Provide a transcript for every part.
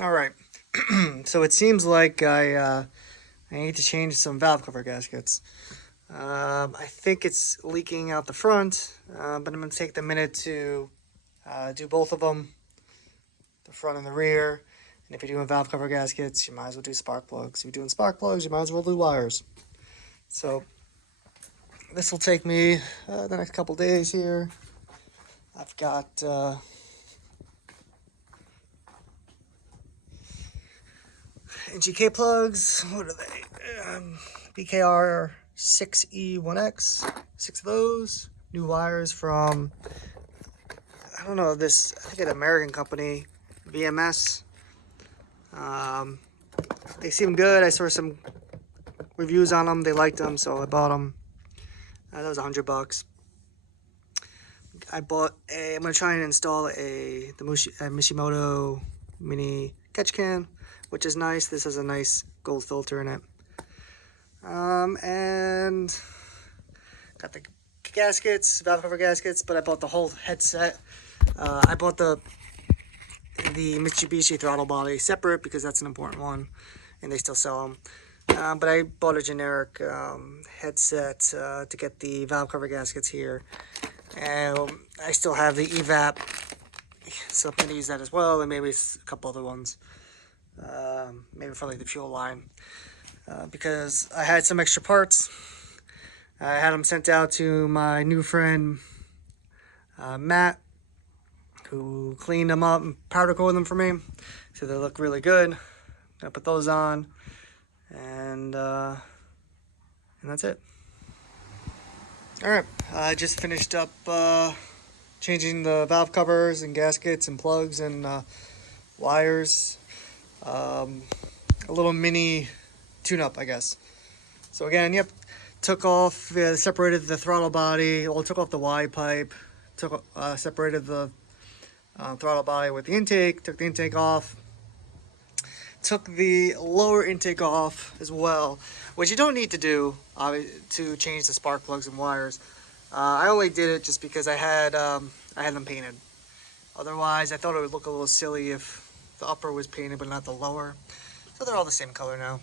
All right. So it seems like I need to change some valve cover gaskets. I think it's leaking out the front, but I'm going to take the minute to do both of them, the front and the rear. And if you're doing valve cover gaskets, you might as well do spark plugs. If you're doing spark plugs, you might as well do wires. So this will take me the next couple days here. I've got NGK plugs. What are they? BKR 6E1X. 6 of those. New wires from, I don't know, this, I think an American company, VMS. They seem good. I saw some reviews on them. They liked them, so I bought them. That was $100. I'm gonna try and install a Mishimoto mini catch can, which is nice. This has a nice gold filter in it. And got the gaskets, valve cover gaskets, but I bought the whole headset. I bought the Mitsubishi throttle body separate because that's an important one, and they still sell them. But I bought a generic headset to get the valve cover gaskets here. And I still have the EVAP, so I'm going to use that as well, and maybe a couple other ones. Maybe for like the fuel line. Because I had some extra parts. I had them sent out to my new friend, Matt, who cleaned them up and powder coated them for me. So they look really good. I put those on, and that's it. All right, I just finished up changing the valve covers and gaskets and plugs and wires. A little mini tune-up, I guess. So again, yep, took off, separated the throttle body, well, took off the Y pipe, separated the throttle body with the intake, took the intake off, took the lower intake off as well, which you don't need to do to change the spark plugs and wires. I only did it just because I had them painted. Otherwise, I thought it would look a little silly if the upper was painted but not the lower. So they're all the same color now.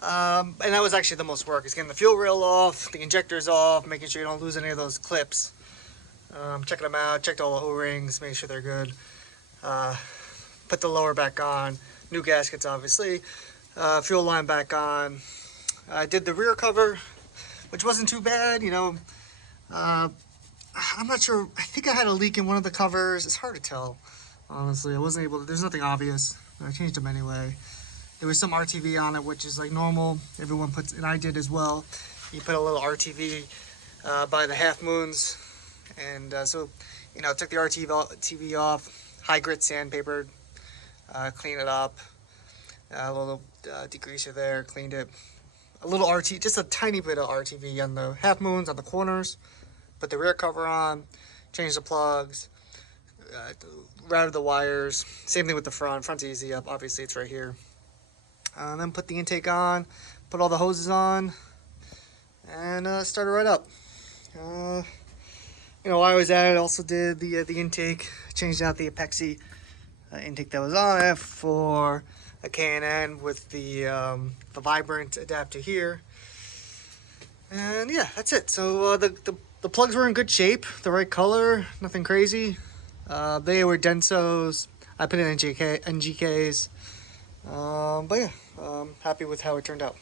And that was actually the most work, is getting the fuel rail off, the injectors off, making sure you don't lose any of those clips. Checking them out, checked all the O-rings, made sure they're good. Put the lower back on, new gaskets obviously, fuel line back on. I did the rear cover, which wasn't too bad, you know. I'm not sure, I think I had a leak in one of the covers. It's hard to tell, honestly. I wasn't able to, there's nothing obvious. I changed them anyway. There was some RTV on it, which is like normal. Everyone puts, and I did as well. You put a little RTV by the half moons. And so, you know, took the RTV off, high grit sandpaper, clean it up, a little degreaser there, cleaned it. A little RT, just a tiny bit of RTV on the half moons on the corners. Put the rear cover on, changed the plugs, routed the wires. Same thing with the front. Front's easy up. Obviously, it's right here. Then put the intake on, put all the hoses on, and started right up. You know, while I was at it, also did the intake, changed out the epoxy intake that was on it for a K&N with the vibrant adapter here. And yeah, that's it. So the plugs were in good shape, the right color, nothing crazy. They were Densos. I put in NGKs. But yeah, happy with how it turned out.